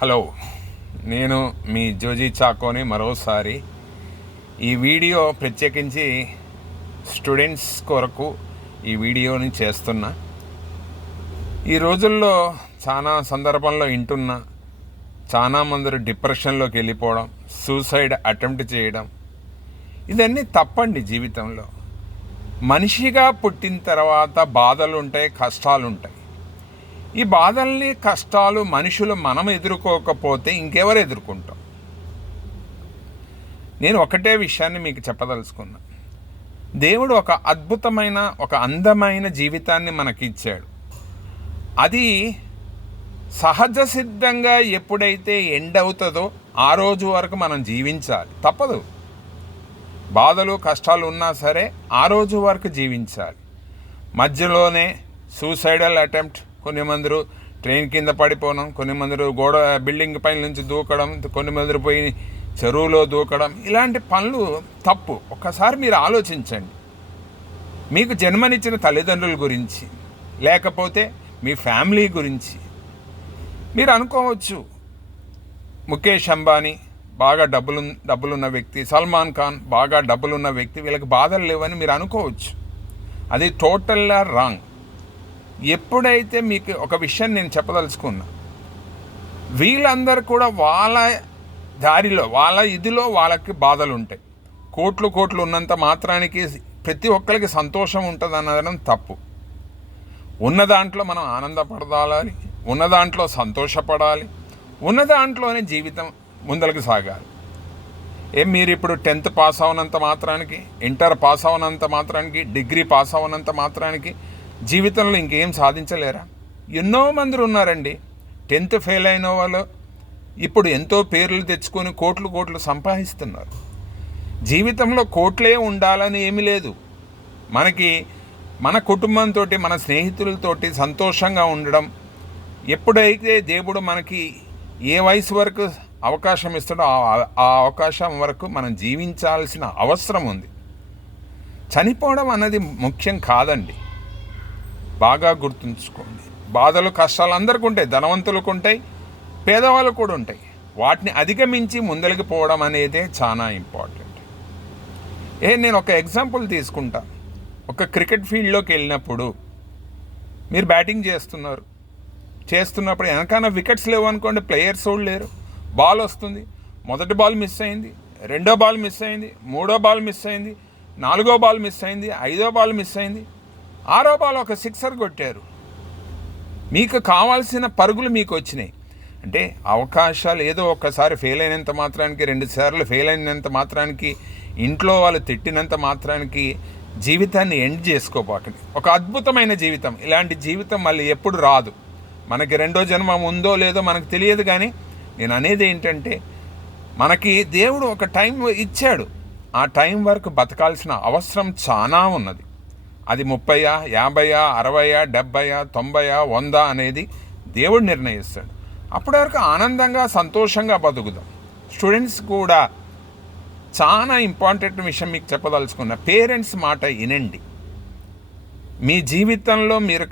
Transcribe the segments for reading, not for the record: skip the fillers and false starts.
Hello, నేను మీ జోజీ చాకోని మరోసారి ఈ వీడియో ప్రత్యేకించి స్టూడెంట్స్ కొరకు ఈ వీడియోని చేస్తున్నా. ఈ రోజుల్లో చాలా సందర్భంలో వింటున్నా, చాలామంది డిప్రెషన్లోకి వెళ్ళిపోవడం, సూసైడ్ అటెంప్ట్ చేయడం, ఇదన్నీ తప్పండి. జీవితంలో మనిషిగా పుట్టిన తర్వాత బాధలు ఉంటాయి, కష్టాలు ఉంటాయి. ఈ బాధల్ని, కష్టాలు మనుషులు మనం ఎదుర్కోకపోతే ఇంకెవరు ఎదుర్కొంటాం? నేను ఒకటే విషయాన్ని మీకు చెప్పదలుచుకున్నా. దేవుడు ఒక అద్భుతమైన, ఒక అందమైన జీవితాన్ని మనకి ఇచ్చాడు. అది సహజ సిద్ధంగా ఎప్పుడైతే ఎండ్ అవుతుందో ఆ రోజు వరకు మనం జీవించాలి, తప్పదు. బాధలు, కష్టాలు ఉన్నా సరే ఆ రోజు వరకు జీవించాలి. మధ్యలోనే సూసైడల్ అటెంప్ట్, కొన్ని మంది ట్రైన్ కింద పడిపోవడం, కొన్ని మంది బిల్డింగ్ పైన నుంచి దూకడం, కొన్ని మంది పోయి చెరువులో దూకడం, ఇలాంటి పనులు తప్పు. ఒక్కసారి మీరు ఆలోచించండి. మీకు జన్మనిచ్చిన తల్లిదండ్రుల గురించి, లేకపోతే మీ ఫ్యామిలీ గురించి. మీరు అనుకోవచ్చు, ముఖేష్ అంబానీ బాగా డబ్బులున్న వ్యక్తి, సల్మాన్ ఖాన్ బాగా డబ్బులున్న వ్యక్తి, వీళ్ళకి బాధలు లేవని మీరు అనుకోవచ్చు. అది టోటల్గా రాంగ్. ఎప్పుడైతే మీకు ఒక విషయం నేను చెప్పదలుచుకున్నా, వీళ్ళందరూ కూడా వాళ్ళ దారిలో, వాళ్ళ ఇదిలో వాళ్ళకి బాధలు ఉంటాయి. కోట్లు ఉన్నంత మాత్రానికి ప్రతి ఒక్కరికి సంతోషం ఉంటుంది అనడం తప్పు. ఉన్న దాంట్లో మనం ఆనందపడాలి, ఉన్న దాంట్లో సంతోషపడాలి, ఉన్న దాంట్లోనే జీవితం ముందరికి సాగాలి. మీరు ఇప్పుడు 10th పాస్ అవనంత మాత్రానికి, ఇంటర్ పాస్ అవనంత మాత్రానికి, డిగ్రీ పాస్ అవనంత మాత్రానికి జీవితంలో ఇంకేం సాధించలేరా? ఎన్నో మంది ఉన్నారండి 10th ఫెయిల్ అయిన వాళ్ళు ఇప్పుడు ఎంతో పేర్లు తెచ్చుకొని కోట్లు సంపాదిస్తున్నారు. జీవితంలో కోట్లే ఉండాలని ఏమీ లేదు. మనకి మన కుటుంబంతో, మన స్నేహితులతోటి సంతోషంగా ఉండడం, ఎప్పుడైతే దేవుడు మనకి ఏ వయసు వరకు అవకాశం ఇస్తాడో ఆ అవకాశం వరకు మనం జీవించాల్సిన అవసరం ఉంది. చనిపోవడం అన్నది ముఖ్యం కాదండి. బాగా గుర్తుంచుకోండి. బాధలు, కష్టాలు అందరికీ ఉంటాయి, ధనవంతులకు ఉంటాయి, పేదవాళ్ళకు కూడా ఉంటాయి. వాటిని అధిగమించి ముందరికి పోవడం అనేదే చాలా ఇంపార్టెంట్. నేను ఒక ఎగ్జాంపుల్ తీసుకుంటా. ఒక క్రికెట్ ఫీల్డ్లోకి వెళ్ళినప్పుడు మీరు బ్యాటింగ్ చేస్తున్నప్పుడు వెనకాల వికెట్స్ లేవు అనుకోండి, ప్లేయర్స్ కూడా లేరు. బాల్ వస్తుంది, మొదటి బాల్ మిస్ అయింది, రెండో బాల్ మిస్ అయింది, మూడో బాల్ మిస్ అయింది, నాలుగో బాల్ మిస్ అయింది, ఐదో బాల్ మిస్ అయింది, ఆరో బాల్ ఒక సిక్సర్ కొట్టారు. మీకు కావాల్సిన పరుగులు మీకు వచ్చినాయి. అంటే అవకాశాలు ఏదో ఒక్కసారి ఫెయిల్ అయినంత మాత్రానికి, 2 సార్లు ఫెయిల్ అయినంత మాత్రానికి, ఇంట్లో వాళ్ళు తిట్టినంత మాత్రానికి జీవితాన్ని ఎండ్ చేసుకోబాకండి. ఒక అద్భుతమైన జీవితం, ఇలాంటి జీవితం మళ్ళీ ఎప్పుడు రాదు. మనకి రెండో జన్మ ఉందో లేదో మనకు తెలియదు. కానీ నేను అనేది ఏంటంటే, మనకి దేవుడు ఒక టైం ఇచ్చాడు. ఆ టైం వరకు బతకాల్సిన అవసరం చాలా ఉన్నది. అది 30, 50, 60, 70, 90, 100 అనేది దేవుడు నిర్ణయిస్తాడు. అప్పటి వరకు ఆనందంగా, సంతోషంగా బతుకుదాం. స్టూడెంట్స్ కూడా చాలా ఇంపార్టెంట్ విషయం మీకు చెప్పదలుచుకున్న, పేరెంట్స్ మాట వినండి. మీ జీవితంలో మీరు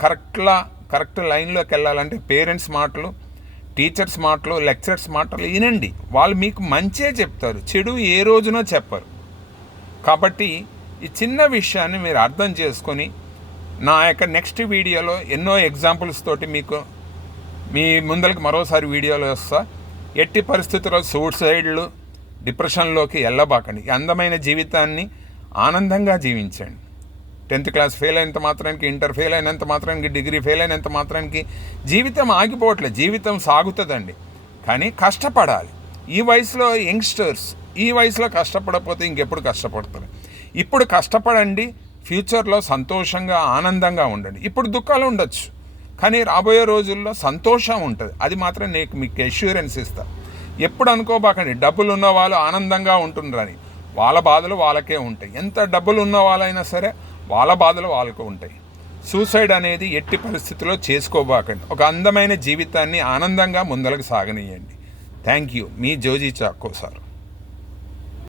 కరెక్ట్ లైన్లోకి వెళ్ళాలంటే పేరెంట్స్ మాటలు, టీచర్స్ మాటలు, లెక్చరర్స్ మాటలు వినండి. వాళ్ళు మీకు మంచే చెప్తారు, చెడు ఏ రోజునో చెప్పరు. కాబట్టి ఈ చిన్న విషయాన్ని మీరు అర్థం చేసుకొని, నా యొక్క నెక్స్ట్ వీడియోలో ఎన్నో ఎగ్జాంపుల్స్ తోటి మీకు మీ ముందరికి మరోసారి వీడియోలో వస్తా. ఎట్టి పరిస్థితుల్లో సూసైడ్లు, డిప్రెషన్లోకి వెళ్ళబాకండి. అందమైన జీవితాన్ని ఆనందంగా జీవించండి. 10th క్లాస్ ఫెయిల్ అయినంత మాత్రానికి, ఇంటర్ ఫెయిల్ అయినంత మాత్రానికి, డిగ్రీ ఫెయిల్ అయినంత మాత్రానికి జీవితం ఆగిపోవట్లేదు. జీవితం సాగుతుందండి, కానీ కష్టపడాలి. ఈ వయసులో యంగ్స్టర్స్ ఈ వయసులో కష్టపడకపోతే ఇంకెప్పుడు కష్టపడతారు? ఇప్పుడు కష్టపడండి, ఫ్యూచర్లో సంతోషంగా, ఆనందంగా ఉండండి. ఇప్పుడు దుఃఖాలు ఉండొచ్చు, కానీ రాబోయే రోజుల్లో సంతోషం ఉంటుంది. అది మాత్రం నేను మీకు అష్యూరెన్స్ ఇస్తాను. ఎప్పుడు అనుకోబాకండి డబ్బులు ఉన్న వాళ్ళు ఆనందంగా ఉంటుండ్రని. వాళ్ళ బాధలు వాళ్ళకే ఉంటాయి. ఎంత డబ్బులు ఉన్న వాళ్ళైనా సరే వాళ్ళ బాధలు వాళ్ళకు ఉంటాయి. సూసైడ్ అనేది ఎట్టి పరిస్థితుల్లో చేసుకోబాకండి. ఒక అందమైన జీవితాన్ని ఆనందంగా ముందరకు సాగనీయండి. Thank you. మీ జోజీ చాకో సార్.